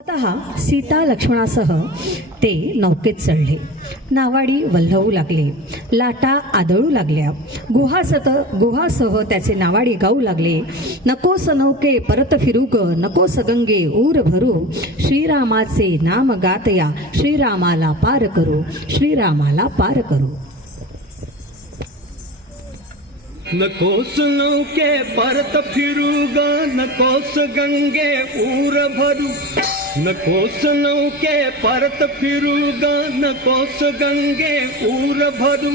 सीता लक्ष्मणासह ते नौकेत चढले. नावाडी वल्हवू लागले, लाटा आदळू लागल्या. गुहासह त्याचे नावाडी गाऊ लागले. नकोस नौके परत फिरू ग, नकोस गंगे ऊर भरू. श्रीरामाचे नाम गातया, श्रीरामाला पार करू, श्रीरामाला पार करू. नकोस नौके परत फिरू ग, नकोस गंगे ऊर भरू. नकोस नौके परत फिरू ग, नकोस गंगे ऊर भरू.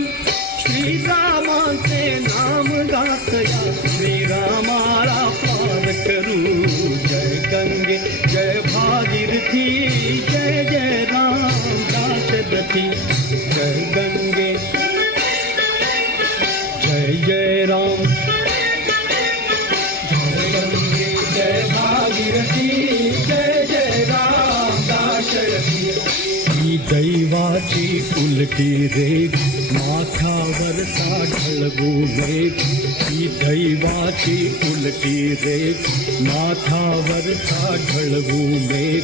श्रीरामाचे नाम गातया, श्रीरामाला पार करू. जय गंगे जय भागीरथी, जय जय राम दाशरथी. जय गंगे जय जय राम, जय गंगे जय भागीरथी, जय जय राम दाशरथी. ही दैवाची उलटी रेख, माथावरचा ढळगू मेघ. ही दैवाची उलटी रेख, माथावरचा ढळगू मेघ.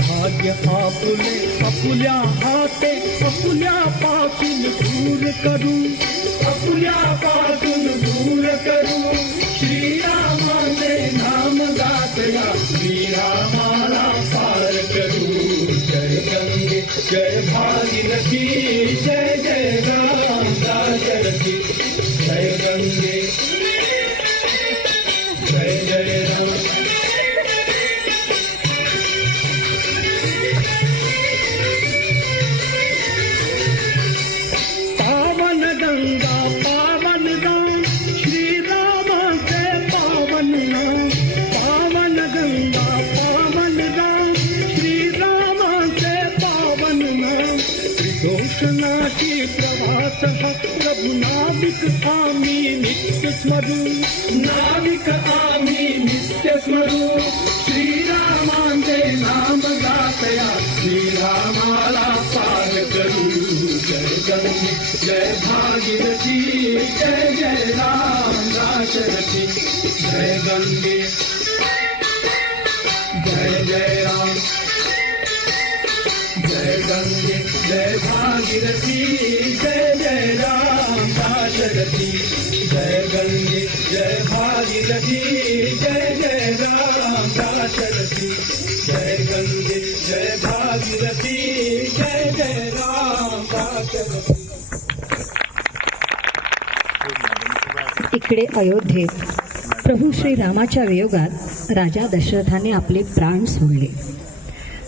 भाग्य आपुले आपुल्या हाते, आपुल्यापासून दूर करू, आपुल्यापासून दूर करू. श्रीरामाचे नाम गातया, श्रीरामाला पार करू. जय गंगे जय भागीरथी, जय जय राम दाशरथी. जय गंगे जय जय राम. पावन गंगा पावन राम, श्रीरामाचे पावन नाम. पावन गंगा पावन राम, श्रीरामाचे पावन नाम. त्रिदोषनाची प्रवास हा प्रभू नाविक आम्ही नित्य स्मरू. नाविक आम्ही नित्य स्मरू. श्रीरामाचे नाम गातया, श्रीरामाला पार करू. जय गंगे जय भागीरथी, जय जय राम दाशरथी. जय गंगे जय जय राम, जय गंगे जय भागीरथी, जय जय राम दाशरथी. जय गंगे जय भागीरथी, जय जय राम दाशरथी. जय गंगे जय भागीरथी, जय जय राम दाशरथी. इकडे अयोध्येत प्रभू श्रीरामाच्या वियोगात राजा दशरथाने आपले प्राण सोडले.